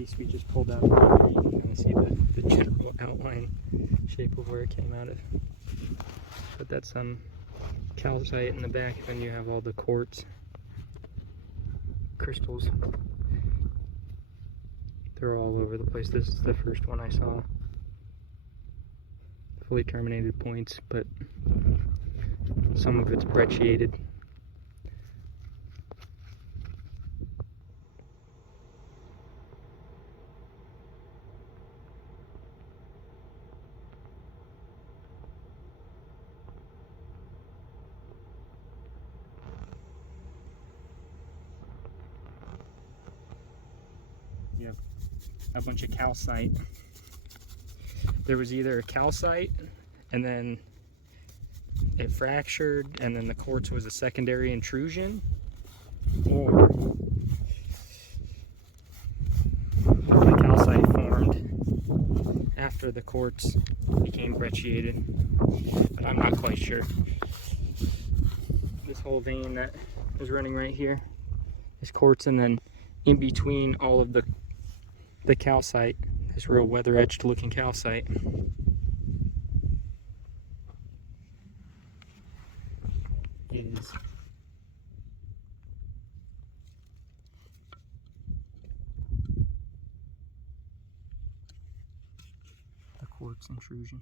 piece we just pulled out of water. You can kind of see the general outline shape of where it came out of. But that's some calcite in the back, and then you have all the quartz crystals. They're all over the place. This is the first one I saw. Fully terminated points, but some of it's brecciated. You have a bunch of calcite. There was either a calcite and then it fractured and then the quartz was a secondary intrusion, or the calcite formed after the quartz became brecciated, but I'm not quite sure. This whole vein that is running right here is quartz, and then in between all of the calcite, this real weather etched looking calcite, is the quartz intrusion.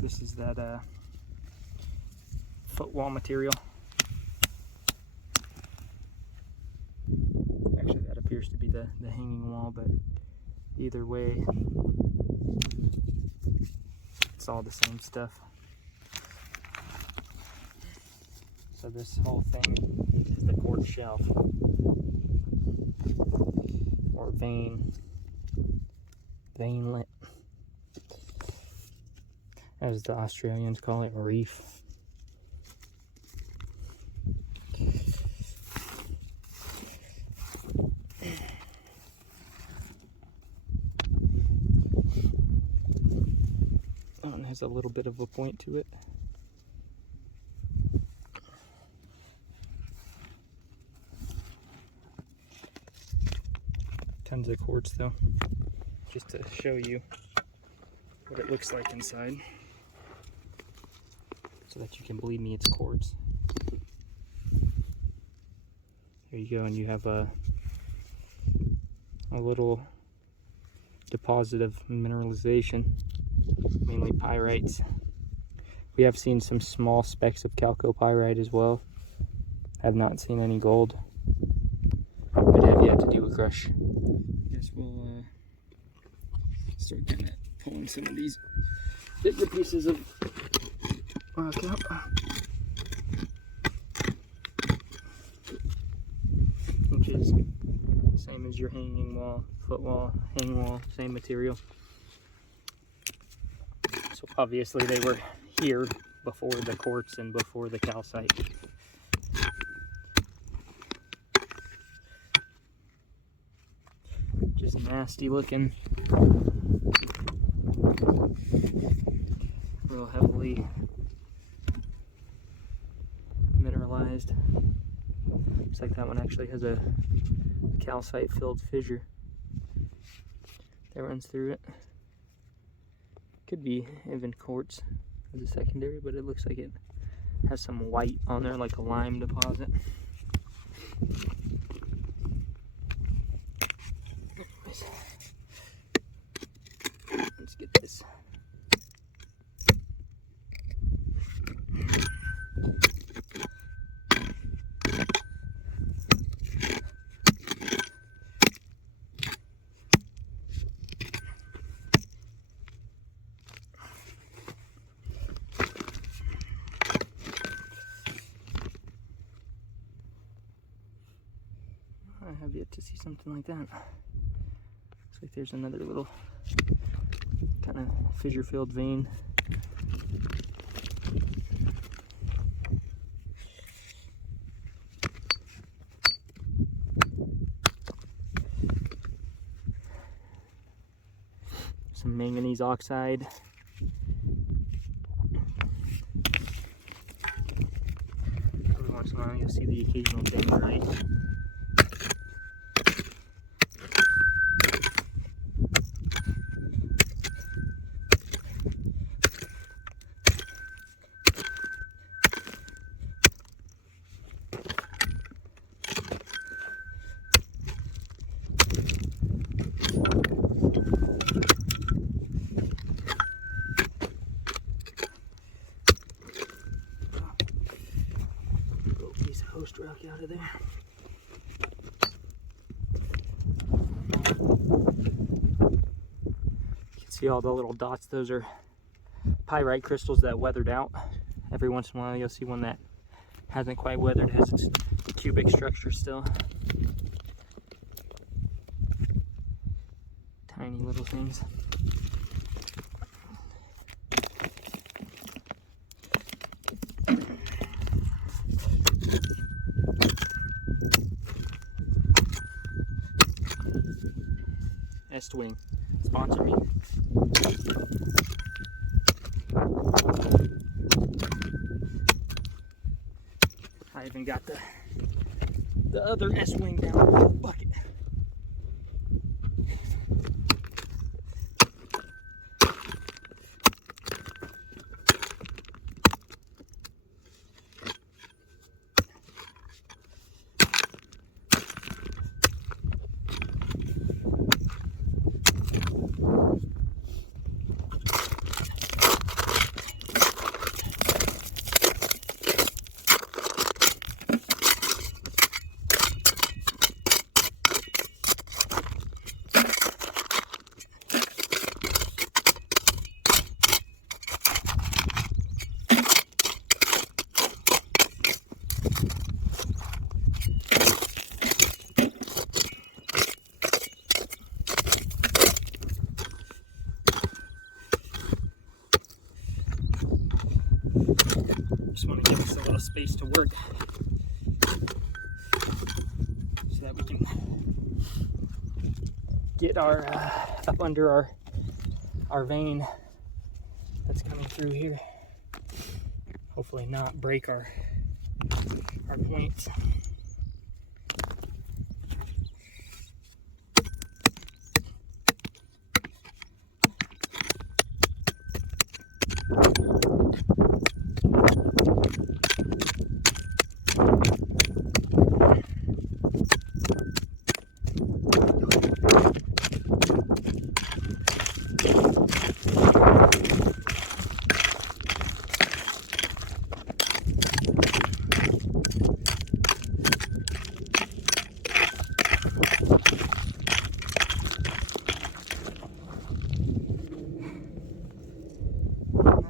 This is that footwall material. Actually, that appears to be the hanging wall, but either way, it's all the same stuff. So this whole thing is the quartz shelf, or veinlet, as the Australians call it, reef. That one has a little bit of a point to it. Tons of quartz though, just to show you what it looks like inside, so that you can believe me, it's quartz. Here you go, and you have a little deposit of mineralization, mainly pyrites. We have seen some small specks of chalcopyrite as well. Have not seen any gold, but have yet to do a crush. I guess we'll start kind of pulling some of these bigger pieces of rock out. Which is same as your hanging wall, footwall, hang wall, same material. So obviously they were here before the quartz and before the calcite. Just nasty looking. Real heavily mineralized. Looks like that one actually has a calcite filled fissure that runs through it. Could be even quartz as a secondary, but it looks like it has some white on there, like a lime deposit. Anyways, let's get this. I have yet to see something like that. Looks like there's another little kind of fissure-filled vein. some manganese oxide. Every once in a while you'll see the occasional dendrite. Host rock out of there. You can see all the little dots. Those are pyrite crystals that weathered out. Every once in a while you'll see one that hasn't quite weathered, has its cubic structure still. Tiny little things. Wing, sponsor me. I even got the other S-wing down in the bucket. Just want to give us a little space to work so that we can get our up under our vein that's coming through here. Hopefully not break our points.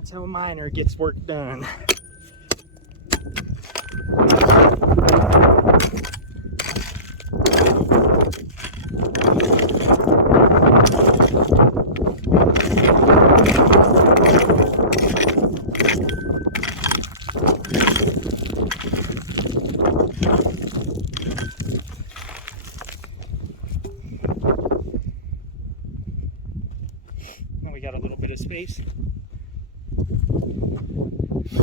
That's how a miner gets work done. Now we got a little bit of space. We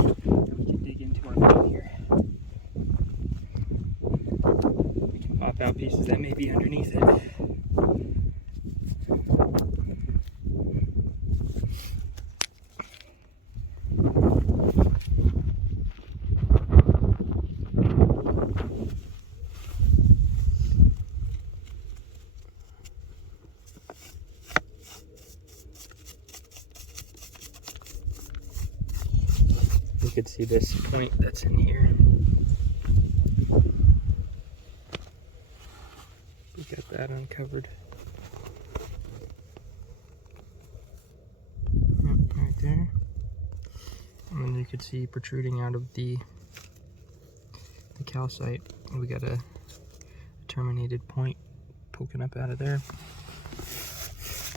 can dig into our vein here. We can pop out pieces that may be underneath it. You could see this point that's in here. We got that uncovered. Yep, right there. And then you could see protruding out of the calcite. We got a terminated point poking up out of there.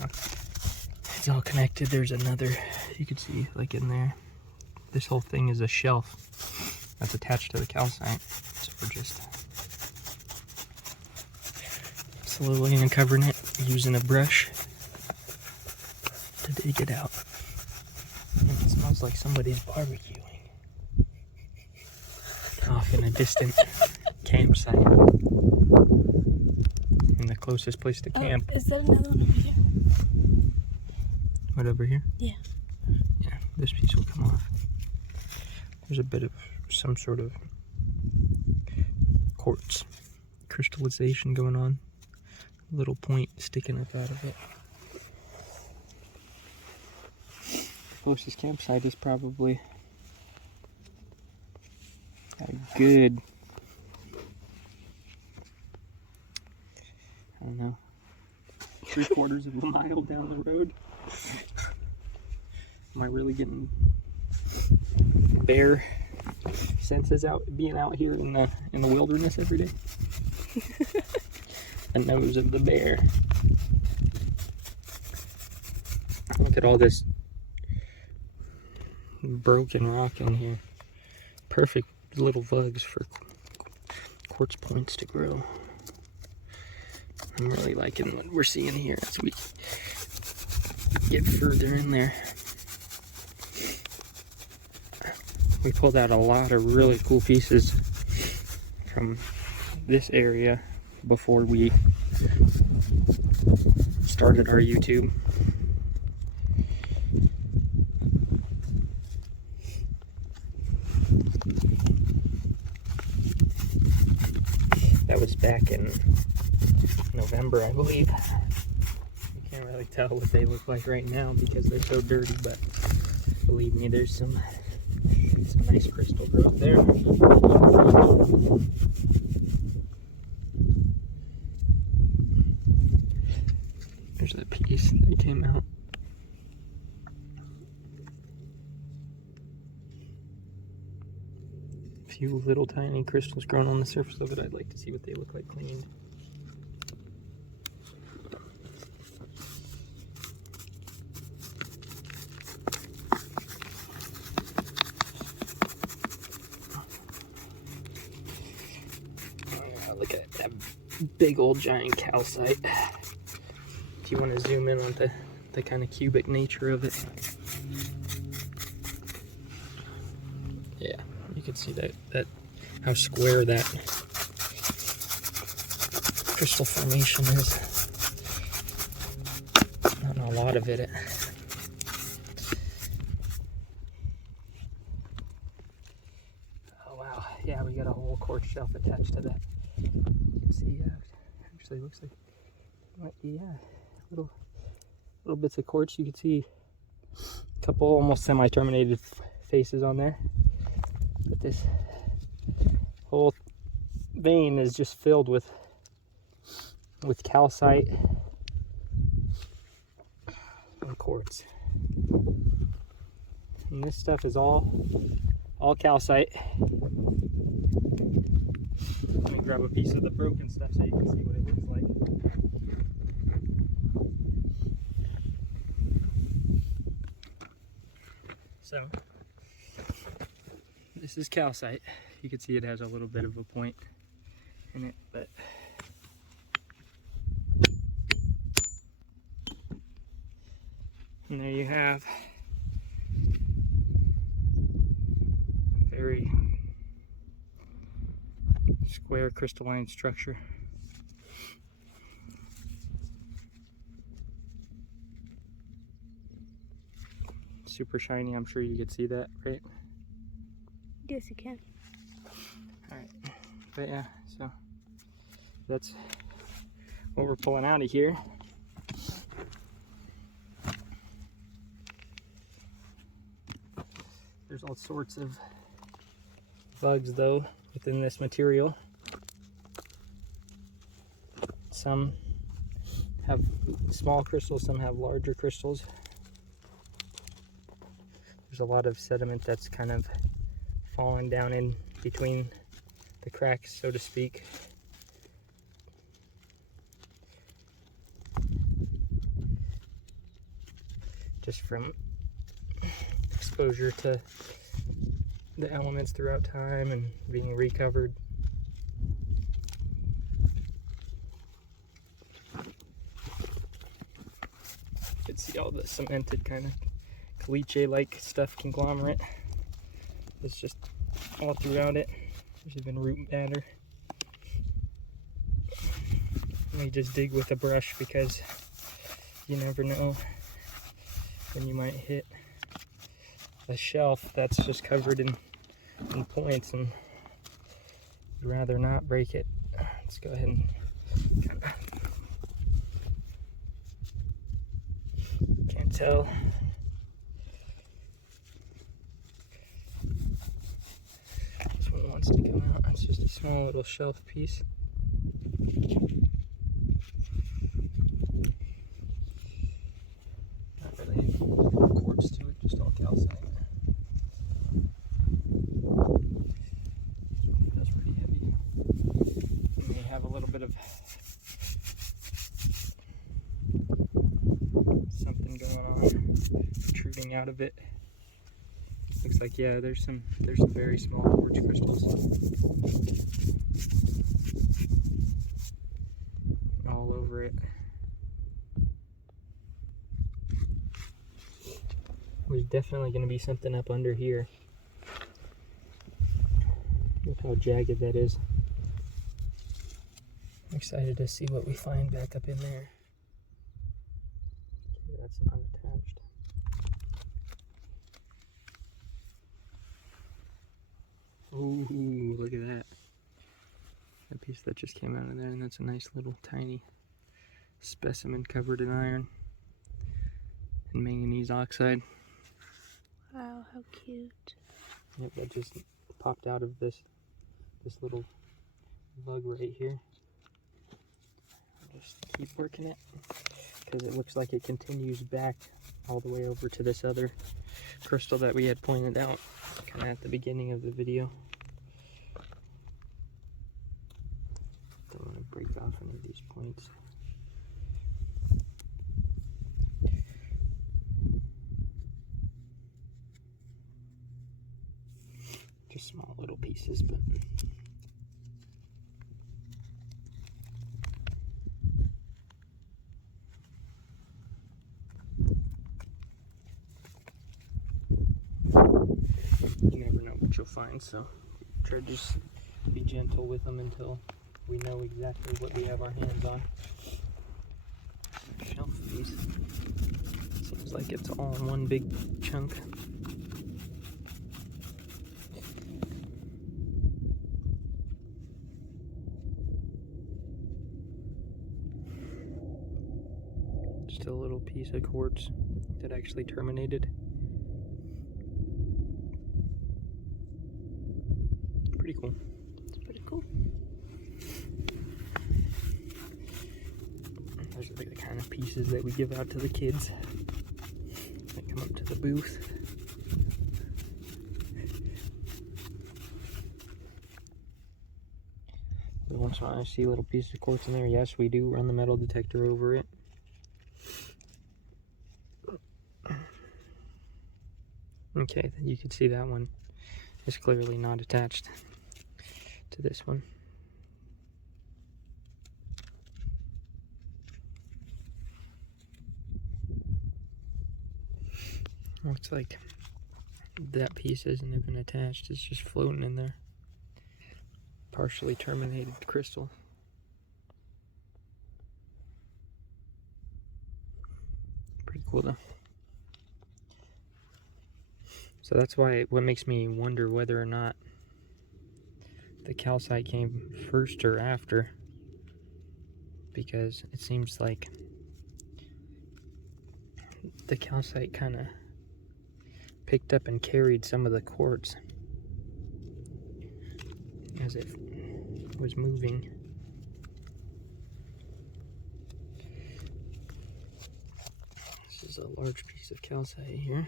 It's all connected. There's another, you could see like in there. This whole thing is a shelf that's attached to the calcite. So we're just slowly uncovering it using a brush. dig it out. And it smells like somebody's barbecuing off in a distant campsite. And the closest place to camp. Is that another one over here? What, over here? Yeah. Yeah, this piece will come off. There's a bit of some sort of quartz crystallization going on. A little point sticking up out of it. Closest campsite is probably a good, I don't know, 3/4 of a mile down the road. Am I really getting bear senses out being out here in the wilderness every day? The nose of the bear. Look at all this broken rock in here. Perfect little vugs for quartz points to grow. I'm really liking what we're seeing here as we get further in there. We pulled out a lot of really cool pieces from this area before we started our YouTube. That was back in November, I believe. You can't really tell what they look like right now because they're so dirty, but believe me, there's some nice crystal growth there. There's a piece that came out. A few little tiny crystals growing on the surface of it. I'd like to see what they look like cleaned. Look at that big old giant calcite. If you want to zoom in on the kind of cubic nature of it. Yeah, you can see that how square that crystal formation is. Not a lot of it. Oh wow, yeah, we got a whole quartz shelf attached to that. You can see, actually looks like, yeah, little bits of quartz. You can see a couple almost semi-terminated faces on there. But this whole vein is just filled with calcite and quartz. And this stuff is all calcite. Let me grab a piece of the broken stuff so you can see what it looks like. So, this is calcite. You can see it has a little bit of a point in it, but and there you have a very square crystalline structure. Super shiny. I'm sure you could see that, right? Yes, you can. Alright, but yeah, so that's what we're pulling out of here. There's all sorts of bugs though within this material. Some have small crystals, some have larger crystals. There's a lot of sediment that's kind of fallen down in between the cracks, so to speak. Just from exposure to the elements throughout time and being recovered. could see all the cemented kind of caliche-like stuff, conglomerate. It's just all throughout it. There's even root matter. We just dig with a brush because you never know when you might hit a shelf that's just covered in points, and you'd rather not break it. Let's go ahead and kind of, can't tell. This one wants to come out. It's just a small little shelf piece. Not really any quartz to it, just all calcite. That's pretty heavy. It may have a little bit of something going on, protruding out of it. Looks like, yeah, there's some very small quartz crystals all over it. There's definitely going to be something up under here. Look how jagged that is. I'm excited to see what we find back up in there. Okay, that's not attached. Ooh, look at that. That piece that just came out of there, and that's a nice little tiny specimen covered in iron and manganese oxide. Wow, how cute. Yep, that just popped out of this little lug right here. I'll just keep working it because it looks like it continues back all the way over to this other crystal that we had pointed out kind of at the beginning of the video. Don't want to break off any of these points. Just small little pieces, but you never know what you'll find, so try to just be gentle with them until we know exactly what we have our hands on. Shelf piece. Seems like it's all in one big chunk. Just a little piece of quartz that actually terminated. Pretty cool. It's pretty cool. Those are the kind of pieces that we give out to the kids that come up to the booth. Every once in a while I see a little piece of quartz in there. Yes, we do run the metal detector over it. Okay, you can see that one is clearly not attached to this one. Looks like that piece isn't even attached, it's just floating in there. Partially terminated crystal. Pretty cool though. So that's why, what makes me wonder whether or not the calcite came first or after, because it seems like the calcite kind of picked up and carried some of the quartz as it was moving. This is a large piece of calcite here.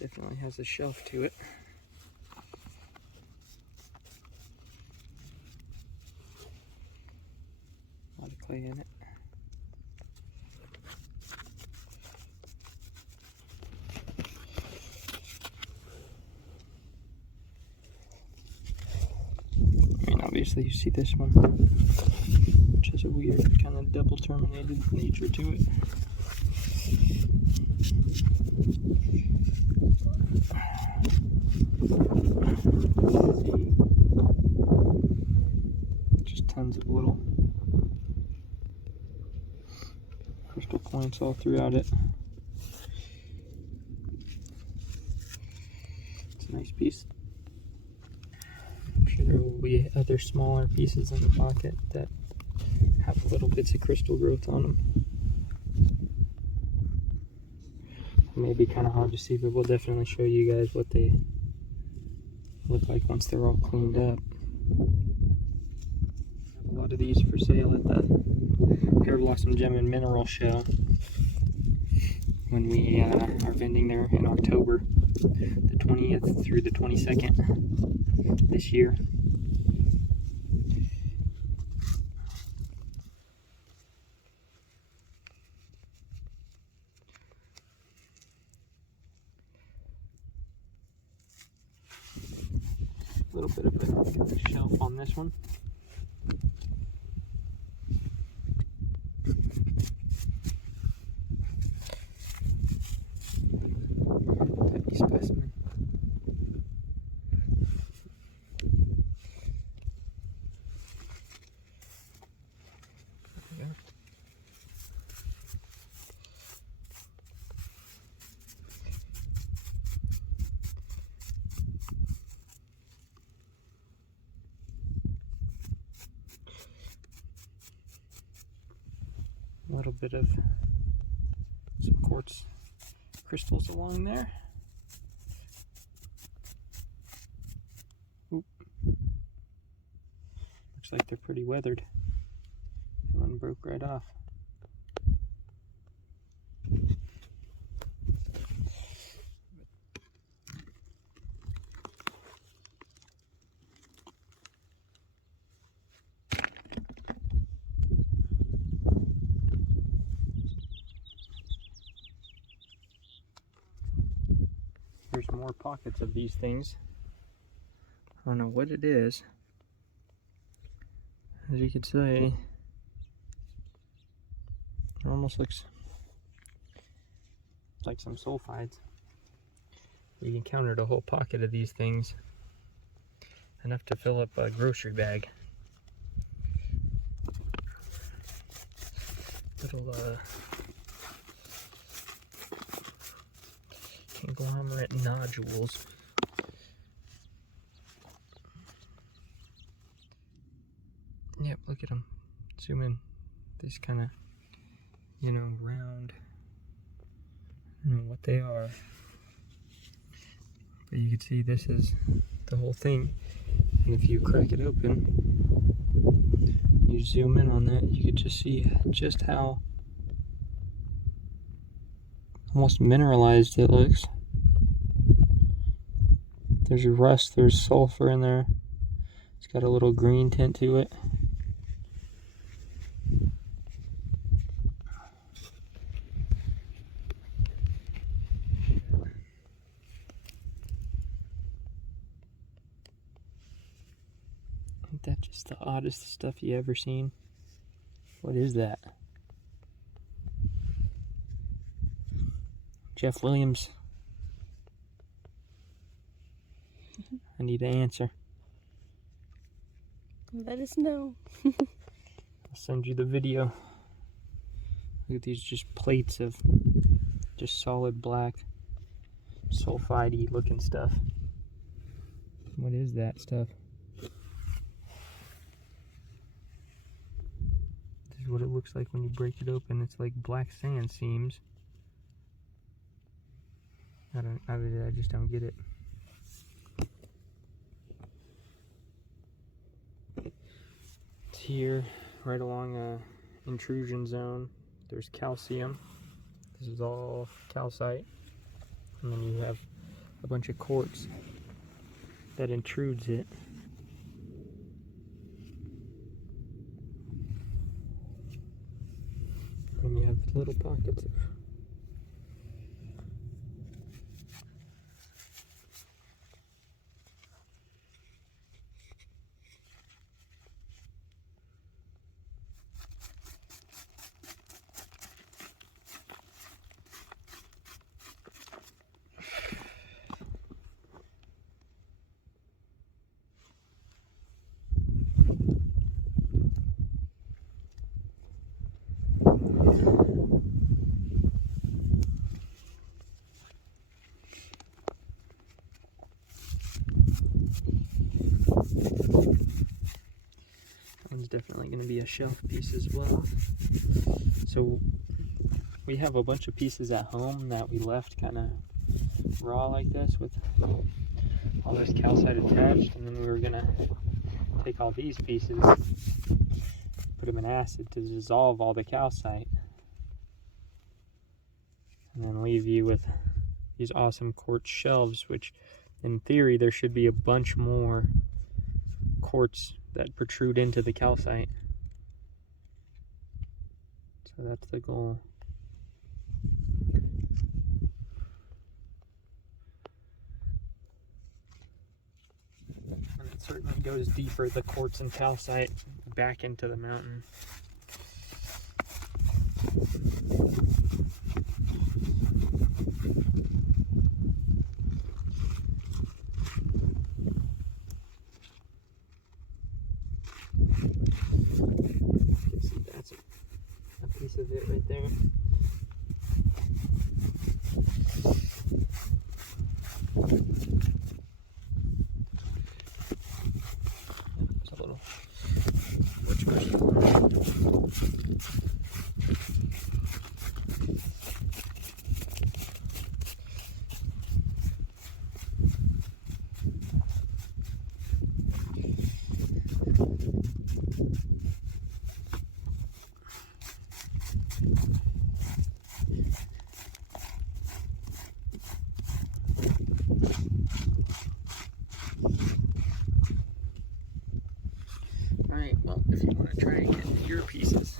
Definitely has a shelf to it. A lot of clay in it. And obviously you see this one, which has a weird kind of double terminated nature to it. Just tons of little crystal points all throughout it. It's a nice piece. I'm sure there will be other smaller pieces in the pocket that have little bits of crystal growth on them. It may be kind of hard to see, but we'll definitely show you guys what they look like once they're all cleaned up. A lot of these for sale at the Pearblossom Gem and Mineral Show when we are vending there in October, the 20th through the 22nd this year. A little bit of a shelf on this one. Heavy specimen. There we go. A little bit of some quartz crystals along there. Oop. Looks like they're pretty weathered. One broke right off. There's more pockets of these things. I don't know what it is. As you can see, it almost looks like some sulfides. You can count a whole pocket of these things, enough to fill up a grocery bag. Little conglomerate nodules. Yep, look at them. Zoom in. These kind of, you know, round. I don't know what they are. But you can see this is the whole thing. And if you crack it open, you zoom in on that, you could just see just how almost mineralized it looks. There's rust, there's sulfur in there. It's got a little green tint to it. Isn't that just the oddest stuff you ever seen? What is that? Jeff Williams. I need an answer. Let us know. I'll send you the video. Look at these just plates of just solid black sulfide-y looking stuff. What is that stuff? This is what it looks like when you break it open. It's like black sand seams. I just don't get it. It's here, right along a intrusion zone. There's calcium. This is all calcite. And then you have a bunch of quartz that intrudes it. And you have little pockets of definitely going to be a shelf piece as well. So we have a bunch of pieces at home that we left kind of raw like this with all this calcite attached, and then we were going to take all these pieces, put them in acid to dissolve all the calcite, and then leave you with these awesome quartz shelves, which in theory there should be a bunch more quartz that protrude into the calcite. So that's the goal. And it certainly goes deeper, the quartz and calcite, back into the mountain. That's a piece of it right there. There's a little quartz crystal. Alright, well, if you want to try and get your pieces,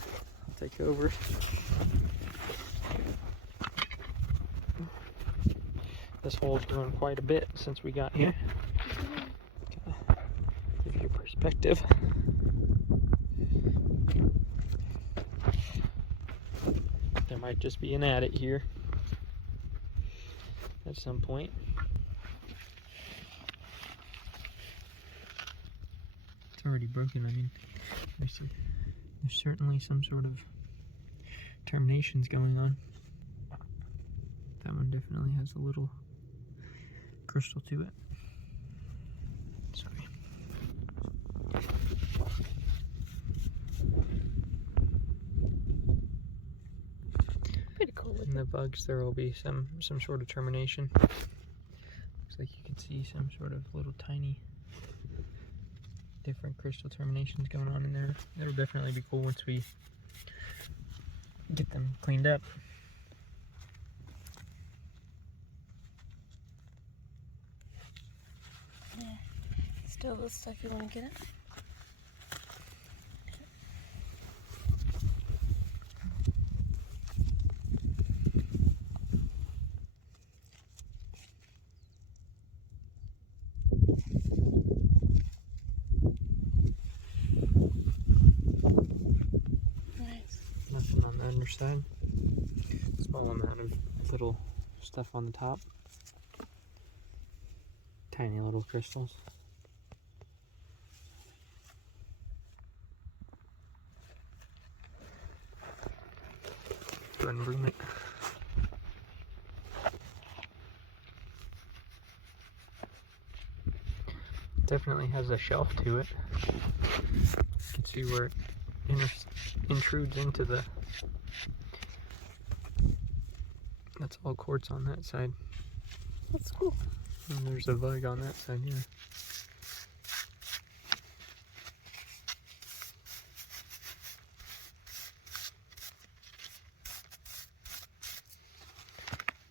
I'll take over. This hole's grown quite a bit since we got here. Give you perspective. There might just be an adit here at some point. It's already broken. I mean, there's certainly some sort of terminations going on. That one definitely has a little crystal to it. Sorry. Pretty cool. In the bugs, there will be some sort of termination. Looks like you can see some sort of little tiny different crystal terminations going on in there. It'll definitely be cool once we get them cleaned up. Yeah. Still the stuff you want to get it? Nothing on the underside. Small amount of little stuff on the top. Tiny little crystals. Go ahead and broom it. Definitely has a shelf to it. You can see where it intrudes into the... That's all quartz on that side. That's cool. And there's a bug on that side, yeah.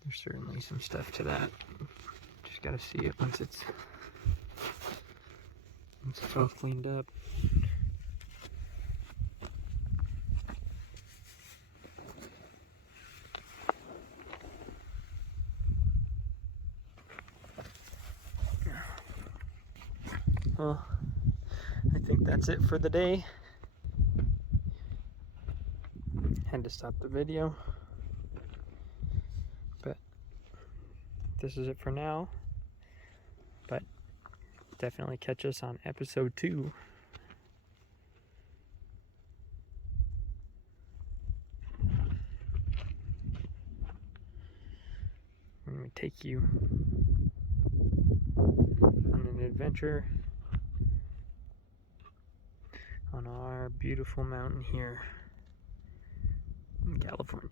There's certainly some stuff to that. Just gotta see it once it's all cleaned up. Well, I think that's it for the day. Had to stop the video, but this is it for now. But definitely catch us on episode 2. I'm going to take you on an adventure on our beautiful mountain here in California.